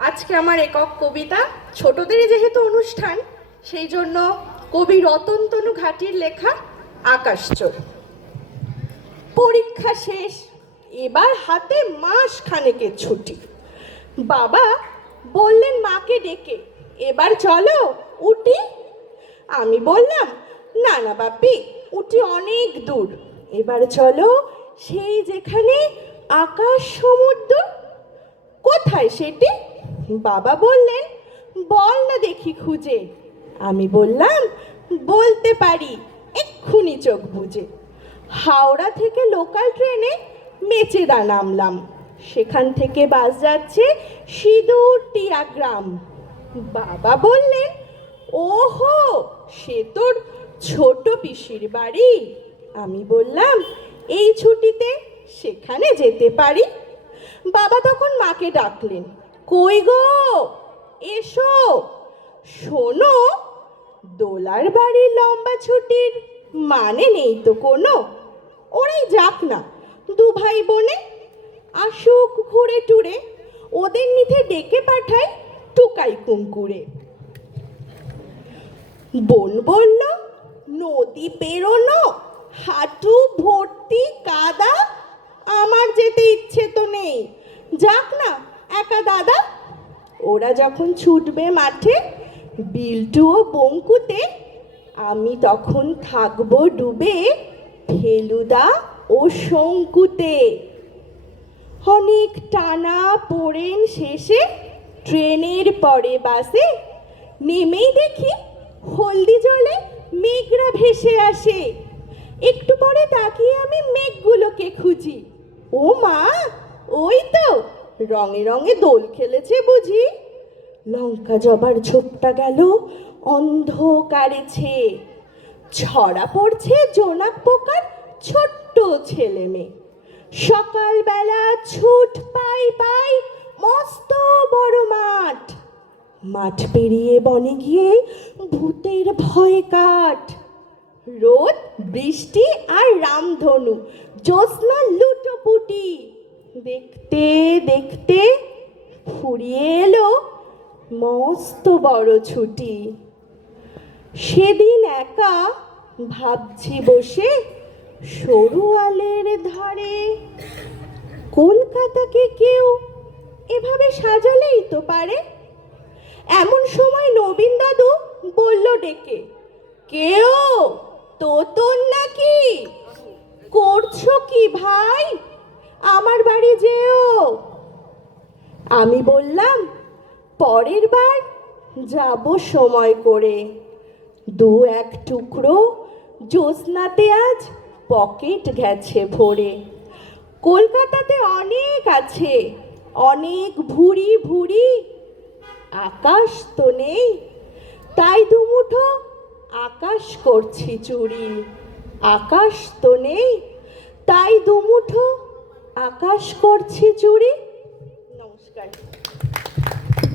আজকে আমার একক কবিতা, ছোটদেরই যেহেতু অনুষ্ঠান সেই জন্য কবি রতনতনু ঘাটির লেখা আকাশচোর। পরীক্ষা শেষ, এবার হাতে মাস খানেকের ছুটি। বাবা বললেন মাকে ডেকে, এবার চলো উটি। আমি বললাম, না না বাপি, উটি অনেক দূর, এবার চলো সেই যেখানে আকাশ সমুদ্র। কোথায় সেটি? বাবা বললেন, বল না দেখি খুঁজে। আমি বললাম, বলতে পারি, এক্ষুনি চোখ বুজে। হাওড়া থেকে লোকাল ট্রেনে মেচেদা নামলাম, সেখান থেকে বাস যাচ্ছে সিঁদুর টিয়া গ্রাম। বাবা বললেন, ওহো, সে তোর ছোট পিসির বাড়ি। আমি বললাম, এই ছুটিতে সেখানে যেতে পারি। বাবা তখন মাকে ডাকলেন, কই গো এসো, শোনো, দোলার বাড়ির লম্বা ছুটির মানে নেই তো কোনো। ওরাই যাক না, দু ভাই বোনে আসুক ঘুরে টুরে, ওদের নিধে ডেকে পাঠাই টুকাই কুঙ্কুরে। বোন বলল, নদী পেরোনো, হাঁটু ভর্তি কাদা, আমার যেতে ইচ্ছে তো নেই, যাক না একা দাদা। ওরা যখন ছুটবে মাঠে বিল্টু ও বঙ্কুতে, আমি তখন থাকবো ডুবে ফেলুদা ও শঙ্কুতে। অনেক টানা পড়েন শেষে ট্রেনের পরে বাসে নেমেই দেখি হলদি জলে মেঘরা ভেসে আসে। একটু পরে তাকিয়ে আমি মেঘগুলোকে খুঁজি, ও মা, ওই তো রঙে রঙে দোল খেলেছে বুঝি। লঙ্কা জবার ঝোপটা গেল অন্ধকারে ছেয়ে, ছড়া পড়ছে জোনাক পোকার ছোট্ট ছেলে মেয়ে। সকালবেলা ছুট পাই পাই মস্ত বড় মাঠ, মাঠ পেরিয়ে বনে গিয়ে ভূতের ভয় কাট। রোদ বৃষ্টি আর রামধনু, জ্যোৎস্না লুটোপুটি, দেখতে দেখতে ফুরিয়ে এলো মস্ত বড় ছুটি। সেদিন একা ভাবছি বসে সরু আলের ধারে, কলকাতাকে কেউ এভাবে সাজালেই তো পারে। এমন সময় নবীন দাদু বলল ডেকে, কেউ তোতন নাকি? করছো কি ভাই, আমার বাড়ি যেও। আমি বললাম, পরের বার যাব সময় করে, দু এক টুকরো জ্যোৎস্নাতে আজ পকেট গেছে ভরে। কলকাতাতে অনেক আছে, অনেক ভুরি ভুরি, আকাশ তো নেই, তাই দুমুঠো আকাশ করছি চুরি। আকাশ তো নেই, তাই দুমুঠো আকাশ করছি চুরি।